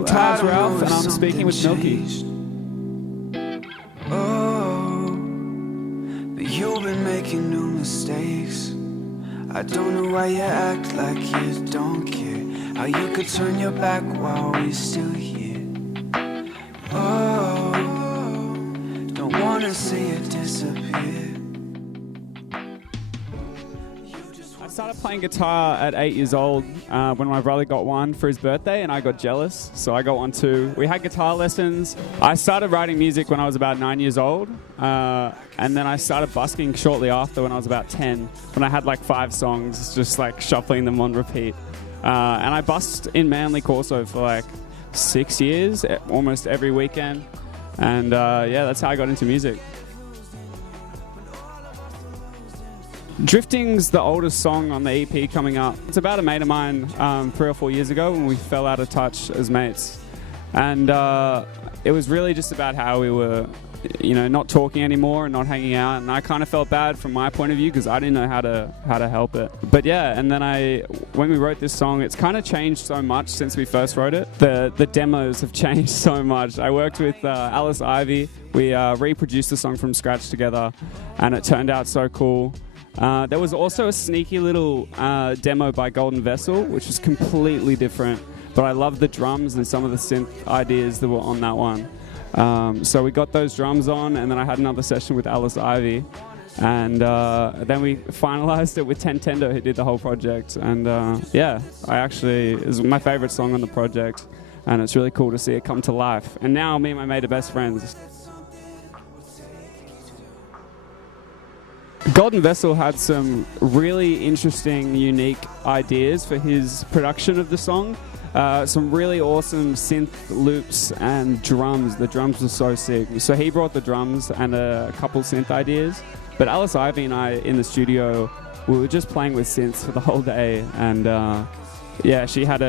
I'm Taj Ralph, and I'm speaking with Milky. Oh, but you've been making new mistakes. I don't know why you act like you don't care. How you could turn your back while we're still here. Oh, don't wanna see it disappear. I started playing guitar at 8 years old when my brother got one for his birthday, and I got jealous, so I got one too. We had guitar lessons. I started writing music when I was about 9 years old, and then I started busking shortly after when I was about 10, when I had like 5 songs, just like shuffling them on repeat. And I busked in Manly Corso for like 6 years, almost every weekend, and yeah, that's how I got into music. Drifting's the oldest song on the EP coming up. It's about a mate of mine 3 or 4 years ago when we fell out of touch as mates. And it was really just about how we were, not talking anymore and not hanging out. And I kind of felt bad from my point of view because I didn't know how to help it. But yeah, and then when we wrote this song, it's kind of changed so much since we first wrote it. The demos have changed so much. I worked with Alice Ivy. We reproduced the song from scratch together, and it turned out so cool. There was also a sneaky little demo by Golden Vessel, which was completely different, but I loved the drums and some of the synth ideas that were on that one. So we got those drums on, and then I had another session with Alice Ivy, and then we finalized it with Tendo, who did the whole project. And yeah, it was my favorite song on the project, and it's really cool to see it come to life. And now me and my mate are best friends. Golden Vessel had some really interesting, unique ideas for his production of the song. Some really awesome synth loops and drums. The drums were so sick. So he brought the drums and a couple synth ideas. But Alice Ivy and I in the studio, we were just playing with synths for the whole day. And yeah, she had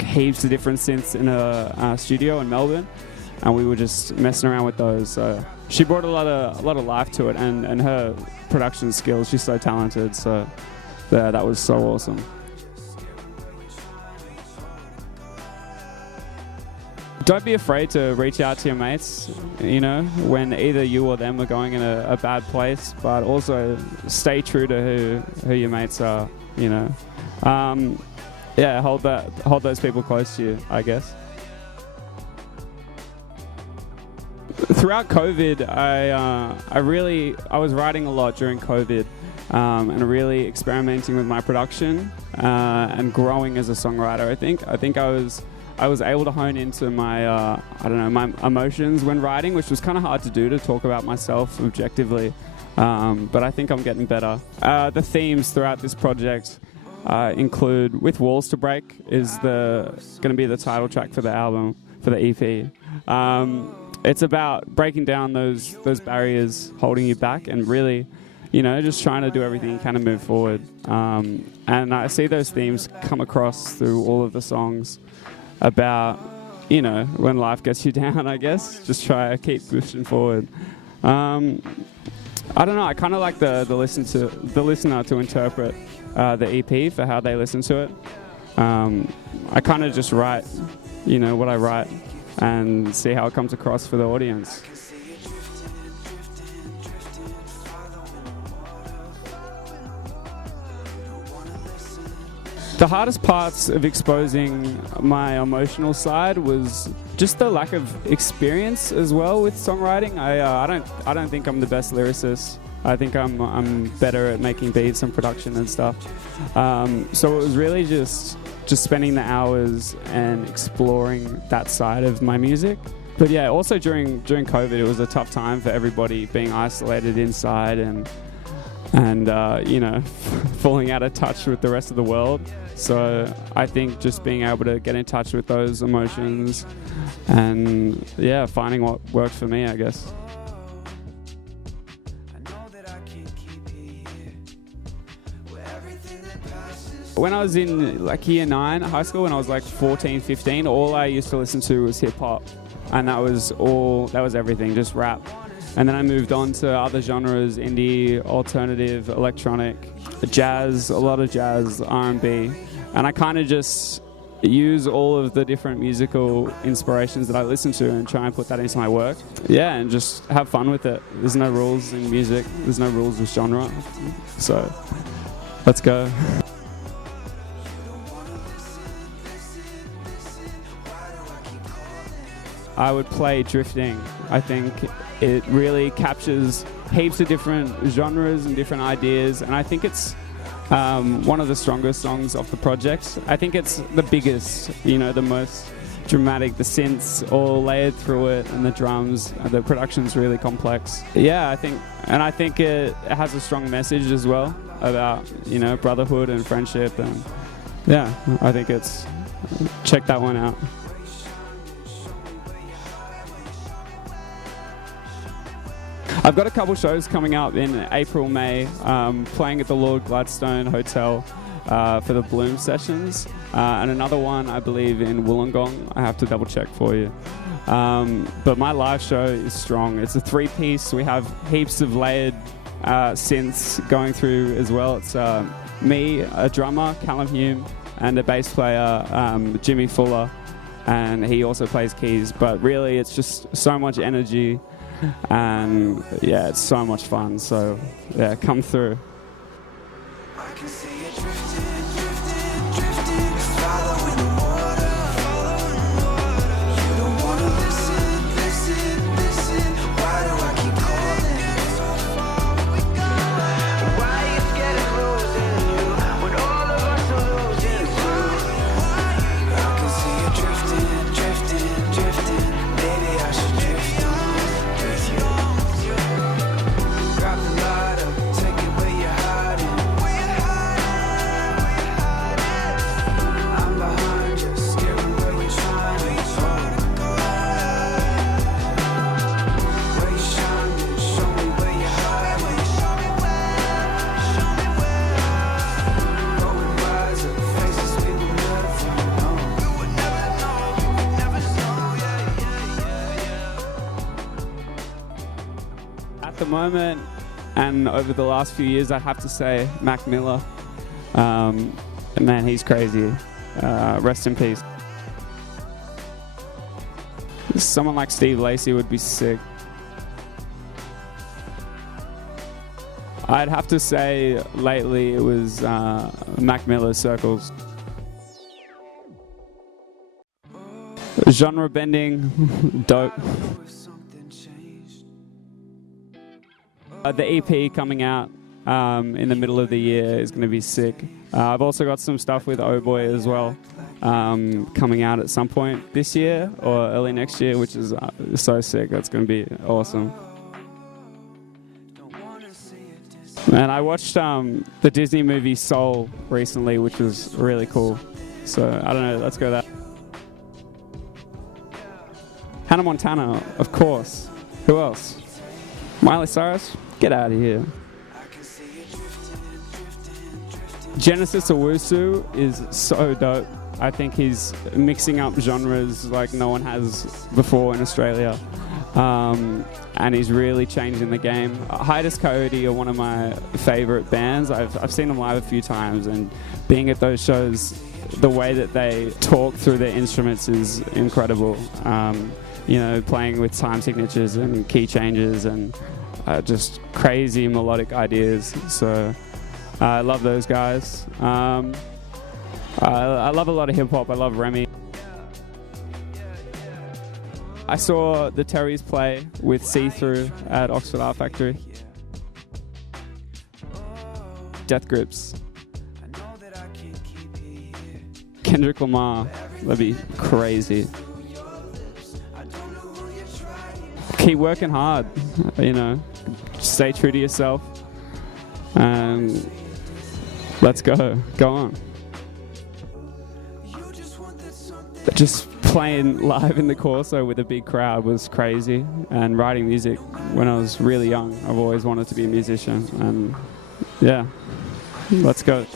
heaps of different synths in her studio in Melbourne, and we were just messing around with those. So she brought a lot of life to it, and her production skills. She's so talented. So yeah, that was so awesome. Don't be afraid to reach out to your mates, when either you or them are going in a bad place, but also stay true to who your mates are, Yeah, hold those people close to you, I guess. Throughout COVID, I was writing a lot during COVID, and really experimenting with my production and growing as a songwriter. I think I was able to hone into my my emotions when writing, which was kind of hard to do, to talk about myself objectively. But I think I'm getting better. The themes throughout this project include "With Walls to Break" is going to be the title track for the album, for the EP. It's about breaking down those barriers holding you back, and really, just trying to do everything you can to move forward. And I see those themes come across through all of the songs about, when life gets you down, I guess. Just try to keep pushing forward. I don't know. I kind of like the listener to interpret the EP for how they listen to it. I kind of just write, what I write, and see how it comes across for the audience. The hardest parts of exposing my emotional side was just the lack of experience as well with songwriting. I don't think I'm the best lyricist. I think I'm better at making beats and production and stuff. So it was really just spending the hours and exploring that side of my music. But yeah, also during COVID, it was a tough time for everybody, being isolated inside and falling out of touch with the rest of the world. So I think just being able to get in touch with those emotions and yeah, finding what worked for me, I guess. When I was in year 9 high school, when I was 14, 15, all I used to listen to was hip hop, and that was everything, just rap. And then I moved on to other genres: indie, alternative, electronic, jazz, a lot of jazz, R&B. And I kind of just use all of the different musical inspirations that I listen to and try and put that into my work. Yeah, and just have fun with it. There's no rules in music. There's no rules with genre. So, let's go. I would play Drifting. I think it really captures heaps of different genres and different ideas, and I think it's one of the strongest songs of the project. I think it's the biggest, you know, the most dramatic, the synths all layered through it, and the drums, the production's really complex. Yeah, I think it has a strong message as well about, you know, brotherhood and friendship, and yeah, I think it's, check that one out. I've got a couple shows coming up in April, May, playing at the Lord Gladstone Hotel for the Bloom sessions, and another one, I believe, in Wollongong. I have to double check for you. But my live show is strong. It's a 3-piece. We have heaps of layered synths going through as well. It's me, a drummer, Callum Hume, and a bass player, Jimmy Fuller, and he also plays keys. But really, it's just so much energy. And yeah, it's so much fun. So yeah, come through. I can see it drifting, drifting, drifting, following the water, following the water. You don't wanna listen, listen, listen. Why do I keep calling? So far we go. Why you scared of losing you when all of us are losing too? I can see it drifting, drifting, drifting. Maybe I should drift on. Grab the lighter, take it where you're hiding. I'm behind you, steering where you're trying to go. Where you shining, show me where you're hiding. Going wiser, faces people never know. You would never know, you would never know, yeah. At the moment, and over the last few years, I have to say Mac Miller. Man, he's crazy. Rest in peace. Someone like Steve Lacy would be sick. I'd have to say lately it was Mac Miller's Circles. Genre bending, dope. The EP coming out in the middle of the year is going to be sick. I've also got some stuff with Oh Boy as well coming out at some point this year or early next year, which is so sick. That's going to be awesome. And I watched the Disney movie Soul recently, which was really cool. So, I don't know, let's go that. Hannah Montana, of course. Who else? Miley Cyrus? Get out of here. Genesis Owusu is so dope. I think he's mixing up genres like no one has before in Australia. And he's really changing the game. Hiatus Coyote are one of my favorite bands. I've seen them live a few times, and being at those shows, the way that they talk through their instruments is incredible. You know, playing with time signatures and key changes and just crazy melodic ideas. So I love those guys. I love a lot of hip hop. I love Remy. I saw the Terrys play with See-Through at Oxford Art Factory. Death Grips. Kendrick Lamar. That'd be crazy. Keep working hard, you know. Stay true to yourself. And let's go. Go on. Just playing live in the Corso with a big crowd was crazy. And writing music when I was really young. I've always wanted to be a musician. And yeah, let's go.